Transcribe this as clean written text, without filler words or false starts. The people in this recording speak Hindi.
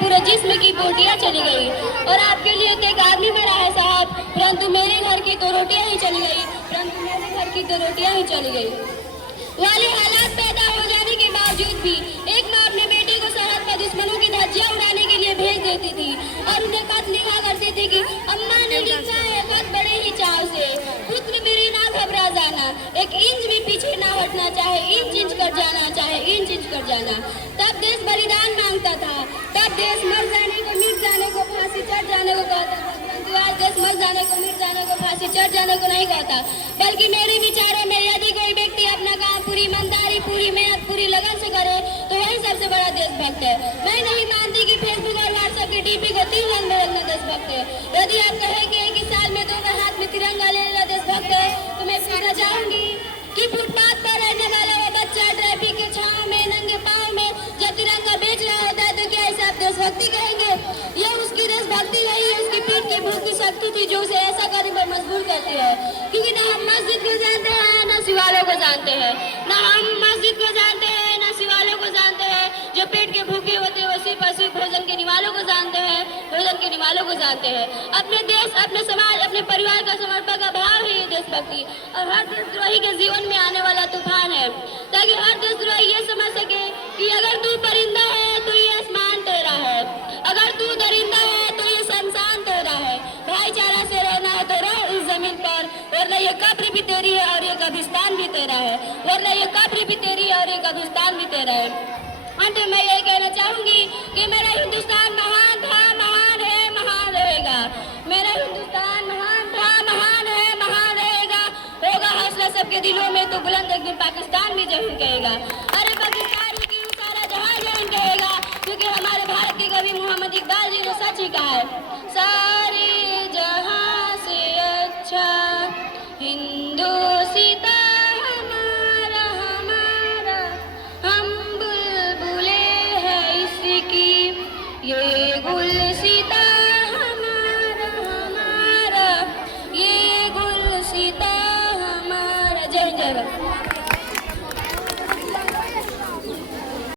पूरे जिस्म की बोटियाँ चली गई। और आपके लिए तो एक आदमी मरा है साहब, परंतु मेरे घर की तो रोटियाँ ही चली गई, परंतु मेरे घर की तो रोटियाँ ही चली गई। वाले हालात पैदा हो जाने के बावजूद भी एक माँ अपने बेटे को सरहद पर दुश्मनों की धज्जियां उड़ाने के लिए भेज देती थी और उन्हें खत लिखा करती थी कि अम्मा ने लिखा है खत बड़े ही चाव से, पुत्र मेरे ना घबरा जाना, एक इंच भी पीछे ना हटना, चाहे इंच कर जाना, चाहे इंच कर जाना। तब देश बलिदान मांगता था, तब देश मर जाने को, मिट जाने को, फांसी चढ़ जाने को कहता था, परंतु आज देश मर जाने को, मिट जाने को, फांसी चढ़ जाने को नहीं कहता, बल्कि मेरे विचारों में यदि कोई व्यक्ति अपना काम पूरी ईमानदारी, पूरी मेहनत, पूरी लगन से करे तो वही सबसे बड़ा देशभक्त है। मैं नहीं मानती कि फेसबुक और व्हाट्सएप की डीपी को 3 रंग में रखना देशभक्त है। यदि आप कहेंगे कि साल में 2 बार हाथ में तिरंगा ले लेना देशभक्त है, तो मैं पूछना चाहूंगी कि फुटपाथ पर रहने वाला वो बच्चा ट्रैफिक के छांव में नंगे पाँव में जब तिरंगा बेच रहा होता है तो क्या इसे आप देशभक्ति कहेंगे? यह उसकी देशभक्ति नहीं है, उसकी पीठ की भूख की शक्ति थी जो उसे ऐसा करने पर मजबूर करती है। क्योंकि ना हम मस्जिद को जानते हैं, ना शिवालयों को जानते हैं, ना हम मस्जिद को जानते हैं, ना शिवालयों को जानते हैं। जो पेट के भूखे होते हैं वो सिर्फ और सिर्फ भोजन के निवालों को जानते हैं, भोजन के निवालों को जानते हैं। अपने देश, अपने समाज, अपने परिवार का समर्पण का भाव है ये देशभक्ति। और हर देशद्रोही के जीवन में आने वाला तूफान है, ताकि हर देशद्रोही ये समझ सके कि अगर तू परिंदा है तो ये आसमान तेरा है, अगर तू दरिंदा है तो ये शमशान तेरा है। भाईचारा से रहना है तो रह इस जमीन पर, वरना ये कब्र भी तेरी है और ये कब्रिस्तान भी तेरा है, वरना ये कब्र भी तेरी है और ये कब्रिस्तान भी तेरा है। अंत में मैं ये कहना चाहूंगी कि मेरा हिंदुस्तान महान था, महान है, महान रहेगा। मेरा हिंदुस्तान महान था, महान है, महान रहेगा। होगा हौसला सबके दिलों में तो बुलंद एक दिन पाकिस्तान भी जरूर कहेगा। अरे पाकिस्तान ही क्यों, सारा जहां जरूर कहेगा, क्योंकि हमारे भारत के कवि मोहम्मद इकबाल जी ने सच ही कहा है।